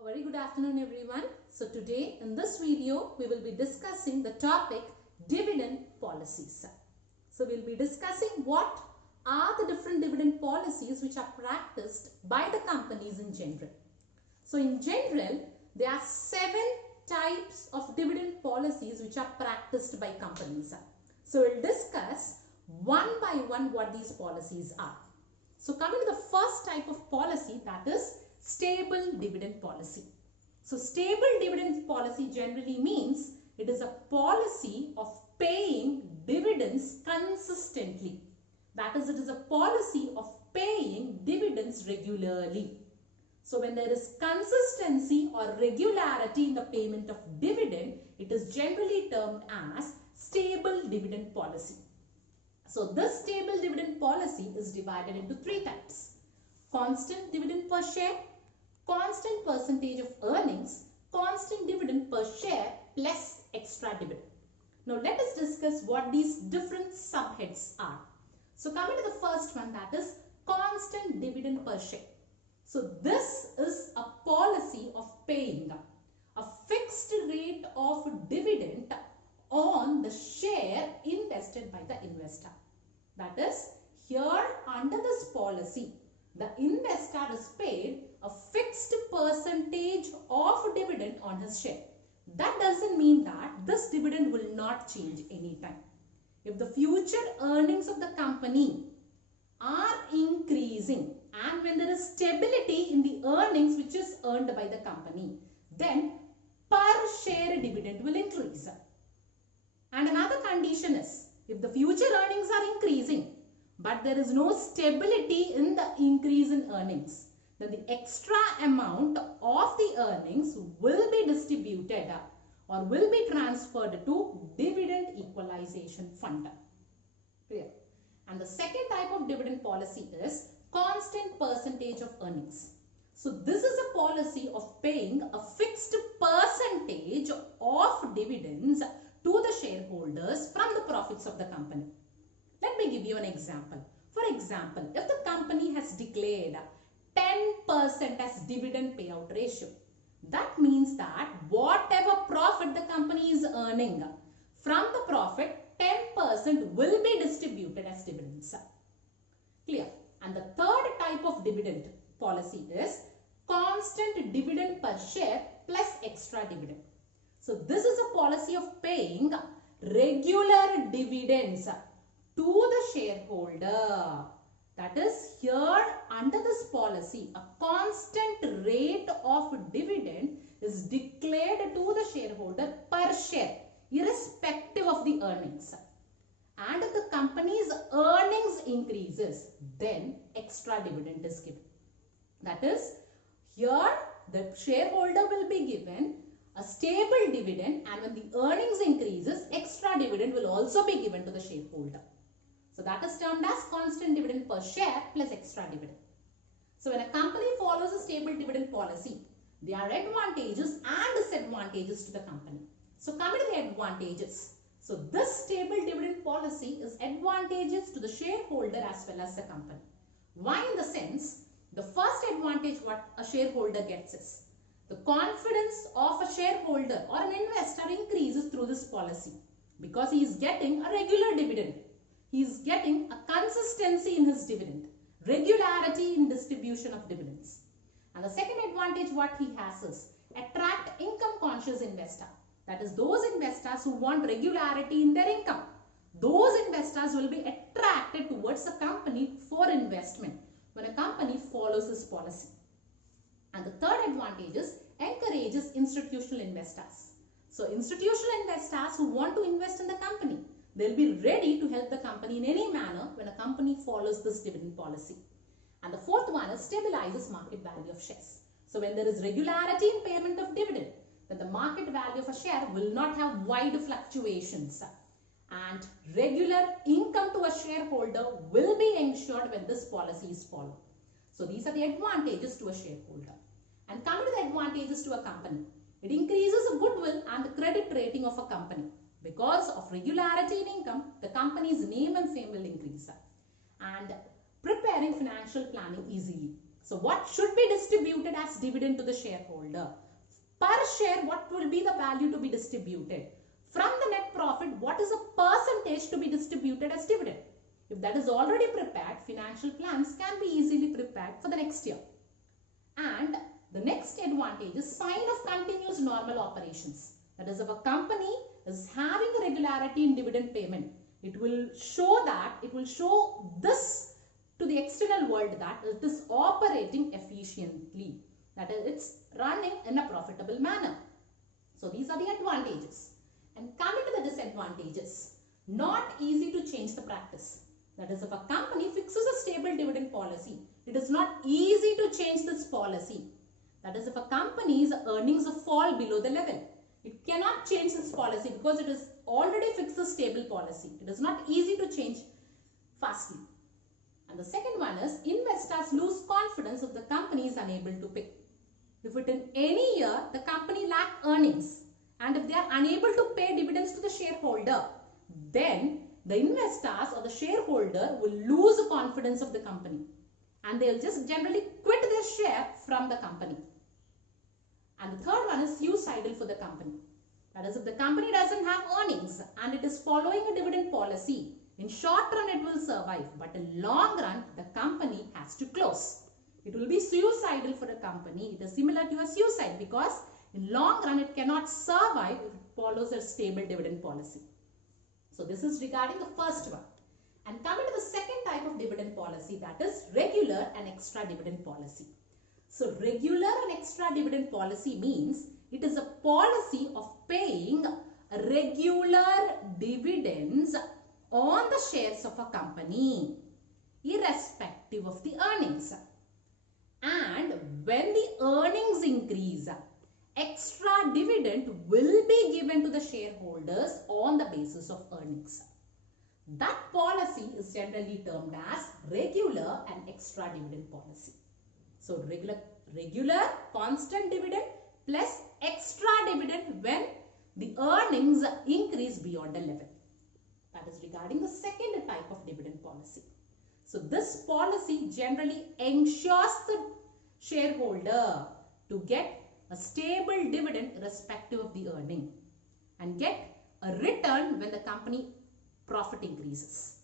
A very good afternoon everyone. So today in this video we will be discussing the topic dividend policies. So we'll be discussing what are the different dividend policies which are practiced by the companies in general. So in general there are 7 types of dividend policies which are practiced by companies. So we'll discuss one by one what these policies are. So coming to the first type of policy, that is stable dividend policy. So stable dividend policy generally means it is a policy of paying dividends consistently. That is, it is a policy of paying dividends regularly. So when there is consistency or regularity in the payment of dividend, it is generally termed as stable dividend policy. So this stable dividend policy is divided into 3 types: constant dividend per share, constant percentage of earnings, constant dividend per share plus extra dividend. Now let us discuss what these different subheads are. So coming to the first one, that is constant dividend per share. So this is a policy of paying a fixed rate of dividend on the share invested by the investor. That is, here under this policy, the investor is paid a fixed percentage of dividend on his share. That doesn't mean that this dividend will not change anytime. If the future earnings of the company are increasing and when there is stability in the earnings which is earned by the company, then per share dividend will increase. And another condition is, if the future earnings are increasing but there is no stability in the increase in earnings, then the extra amount of the earnings will be distributed or will be transferred to dividend equalization fund. Clear? And the second type of dividend policy is constant percentage of earnings. So this is a policy of paying a fixed percentage of dividends to the shareholders from the profits of the company. Let me give you an example. For example, if the company has declared 10% as dividend payout ratio, that means that whatever profit the company is earning, from the profit 10% will be distributed as dividends. Clear? And the third type of dividend policy is constant dividend per share plus extra dividend. So this is a policy of paying regular dividends to the shareholder. That is, here under this policy, a constant rate of dividend is declared to the shareholder per share, irrespective of the earnings. And if the company's earnings increases, then extra dividend is given. That is, here the shareholder will be given a stable dividend, and when the earnings increases, extra dividend will also be given to the shareholder. So that is termed as constant dividend per share plus extra dividend. So when a company follows a stable dividend policy, there are advantages and disadvantages to the company. So coming to the advantages. So this stable dividend policy is advantageous to the shareholder as well as the company. Why? In the sense, the first advantage what a shareholder gets is the confidence of a shareholder or an investor increases through this policy because he is getting a regular dividend. He is getting a consistency in his dividend, regularity in distribution of dividends. And the second advantage what he has is attract income conscious investor. That is, those investors who want regularity in their income. Those investors will be attracted towards a company for investment when a company follows this policy. And the third advantage is encourages institutional investors. So institutional investors who want to invest in the company, they'll be ready to help the company in any manner when a company follows this dividend policy. And the fourth one is stabilizes market value of shares. So when there is regularity in payment of dividend, then the market value of a share will not have wide fluctuations. And regular income to a shareholder will be ensured when this policy is followed. So these are the advantages to a shareholder. And coming to the advantages to a company, it increases the goodwill and the credit rating of a company. Because of regularity in income, the company's name and fame will increase. And preparing financial planning easily. So what should be distributed as dividend to the shareholder? Per share, what will be the value to be distributed? From the net profit, what is a percentage to be distributed as dividend? If that is already prepared, financial plans can be easily prepared for the next year. And the next advantage is sign of continuous normal operations. That is, if a company is having a regularity in dividend payment, it will show this to the external world that it is operating efficiently. That is, it's running in a profitable manner. So these are the advantages. And coming to the disadvantages, not easy to change the practice. That is, if a company fixes a stable dividend policy, it is not easy to change this policy. That is, if a company's earnings fall below the level, it cannot change this policy because it is already fixed a stable policy. It is not easy to change fastly. And the second one is, investors lose confidence if the company is unable to pay. If it in any year the company lack earnings and if they are unable to pay dividends to the shareholder, then the investors or the shareholder will lose the confidence of the company and they will just generally quit their share from the company. And the third one is suicidal for the company. That is, if the company doesn't have earnings and it is following a dividend policy, in short run it will survive, but in long run the company has to close. It will be suicidal for a company. It is similar to a suicide because in long run it cannot survive if it follows a stable dividend policy. So this is regarding the first one. And coming to the second type of dividend policy, that is regular and extra dividend policy. So regular and extra dividend policy means it is a policy of paying regular dividends on the shares of a company, irrespective of the earnings. And when the earnings increase, extra dividend will be given to the shareholders on the basis of earnings. That policy is generally termed as regular and extra dividend policy. So regular constant dividend plus extra dividend when the earnings increase beyond a level. That is regarding the second type of dividend policy. So this policy generally ensures the shareholder to get a stable dividend irrespective of the earning and get a return when the company profit increases.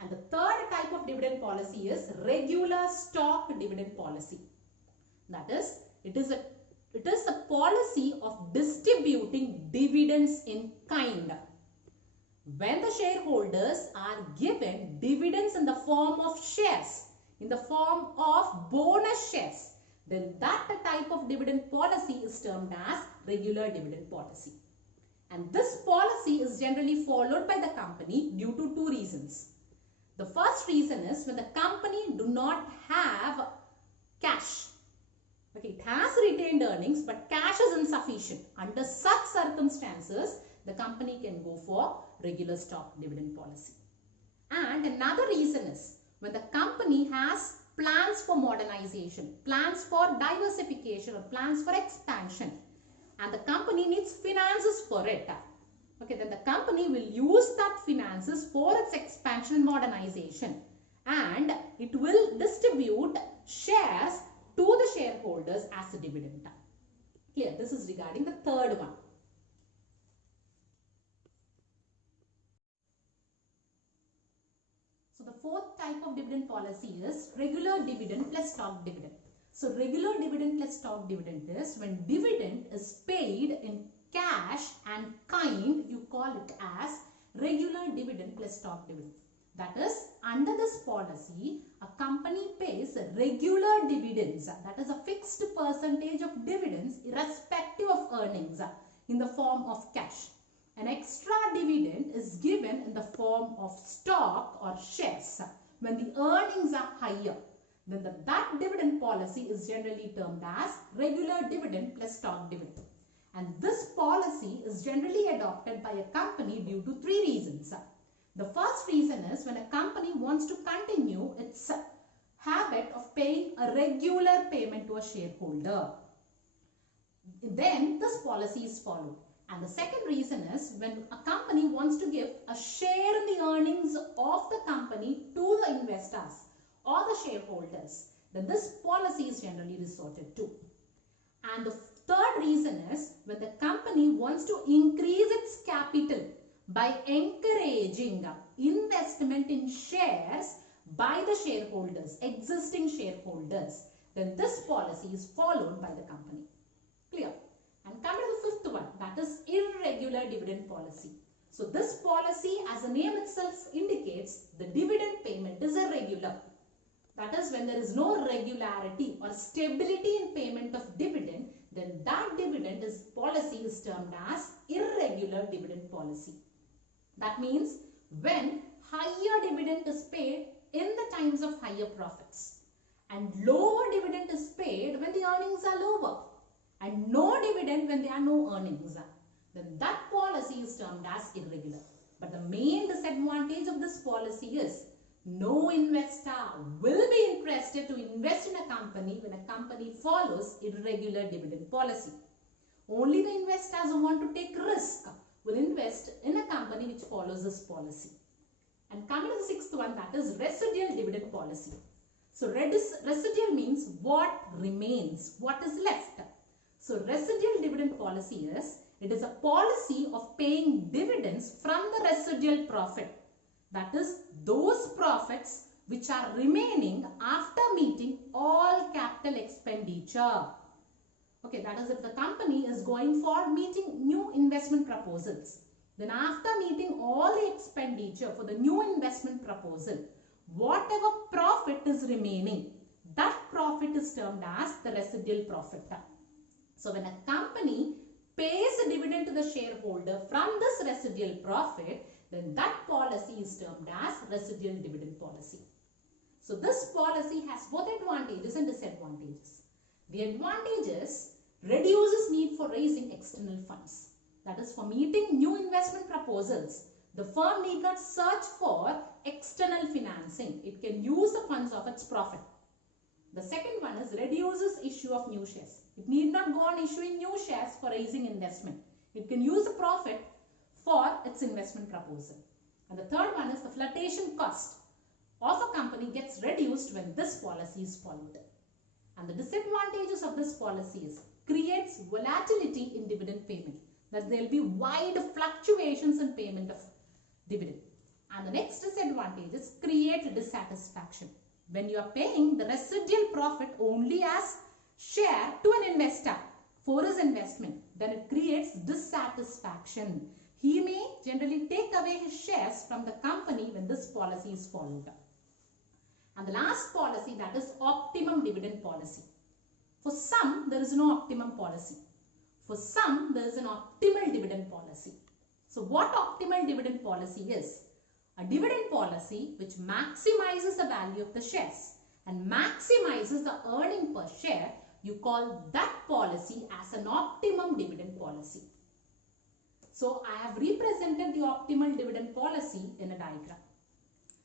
And the third type of dividend policy is regular stock dividend policy. That is, it is a policy of distributing dividends in kind. When the shareholders are given dividends in the form of shares, in the form of bonus shares, then that type of dividend policy is termed as regular dividend policy. And this policy is generally followed by the company due to two reasons. The first reason is when the company do not have cash. Okay, it has retained earnings but cash is insufficient. Under such circumstances, the company can go for regular stock dividend policy. And another reason is when the company has plans for modernization, plans for diversification or plans for expansion and the company needs finances for it. Okay, then the company will use that finances for its expansion and modernization and it will distribute shares to the shareholders as a dividend. Clear? This is regarding the third one. So the fourth type of dividend policy is regular dividend plus stock dividend. So regular dividend plus stock dividend is when dividend is paid in cash and kind, you call it as regular dividend plus stock dividend. That is, under this policy, a company pays regular dividends, that is a fixed percentage of dividends irrespective of earnings in the form of cash. An extra dividend is given in the form of stock or shares when the earnings are higher. Then that dividend policy is generally termed as regular dividend plus stock dividend. And this policy is generally adopted by a company due to three reasons. The first reason is when a company wants to continue its habit of paying a regular payment to a shareholder. Then this policy is followed. And the second reason is when a company wants to give a share in the earnings of the company to the investors or the shareholders, then this policy is generally resorted to. And the third reason is when the company wants to increase its capital by encouraging investment in shares by the shareholders, existing shareholders, then this policy is followed by the company. Clear? And come to the fifth one, that is irregular dividend policy. So this policy, as the name itself indicates, the dividend payment is irregular. That is, when there is no regularity or stability in payment of dividend, then that dividend policy is termed as irregular dividend policy. That means when higher dividend is paid in the times of higher profits and lower dividend is paid when the earnings are lower and no dividend when there are no earnings, then that policy is termed as irregular. But the main disadvantage of this policy is no investor will be interested to invest in a company when a company follows irregular dividend policy. Only the investors who want to take risk will invest in a company which follows this policy. And coming to the sixth one, that is residual dividend policy. So residual means what remains, what is left. So residual dividend policy is, it is a policy of paying dividends from the residual profit. That is those profits which are remaining after meeting all capital expenditure. Okay, that is if the company is going for meeting new investment proposals. Then after meeting all the expenditure for the new investment proposal, whatever profit is remaining, that profit is termed as the residual profit. So when a company pays a dividend to the shareholder from this residual profit, then that policy is termed as residual dividend policy. So this policy has both advantages and disadvantages. The advantages reduces need for raising external funds. That is, for meeting new investment proposals, the firm need not search for external financing. It can use the funds of its profit. The second one is reduces issue of new shares. It need not go on issuing new shares for raising investment. It can use the profit for its investment proposal. And the third one is the flotation cost of a company gets reduced when this policy is followed. And the disadvantages of this policy is creates volatility in dividend payment. That there will be wide fluctuations in payment of dividend. And the next disadvantage is create dissatisfaction. When you are paying the residual profit only as share to an investor for his investment, then it creates dissatisfaction. He may generally take away his shares from the company when this policy is followed. And the last policy, that is optimum dividend policy. For some, there is no optimum policy. For some, there is an optimal dividend policy. So what optimal dividend policy is? A dividend policy which maximizes the value of the shares and maximizes the earning per share, you call that policy as an optimum dividend policy. So I have represented the optimal dividend policy in a diagram.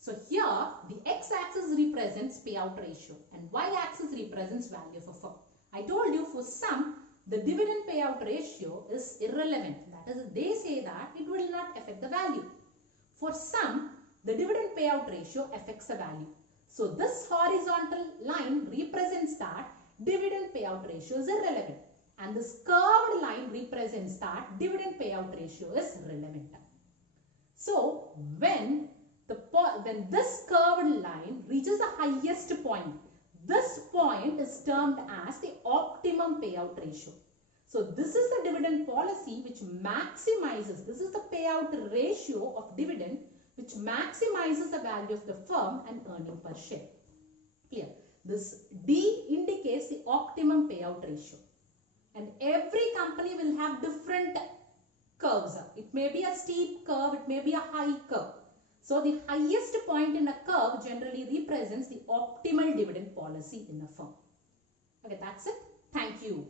So here the x-axis represents payout ratio and y-axis represents value of a firm. I told you for some the dividend payout ratio is irrelevant. That is, they say that it will not affect the value. For some, the dividend payout ratio affects the value. So this horizontal line represents that dividend payout ratio is irrelevant. And this curved line represents that dividend payout ratio is relevant. So when this curved line reaches the highest point, this point is termed as the optimum payout ratio. So this is the dividend policy which maximizes, this is the payout ratio of dividend which maximizes the value of the firm and earning per share. Clear? This D indicates the optimum payout ratio. And every company will have different curves. It may be a steep curve, it may be a high curve. So the highest point in a curve generally represents the optimal dividend policy in a firm. Okay, that's it. Thank you.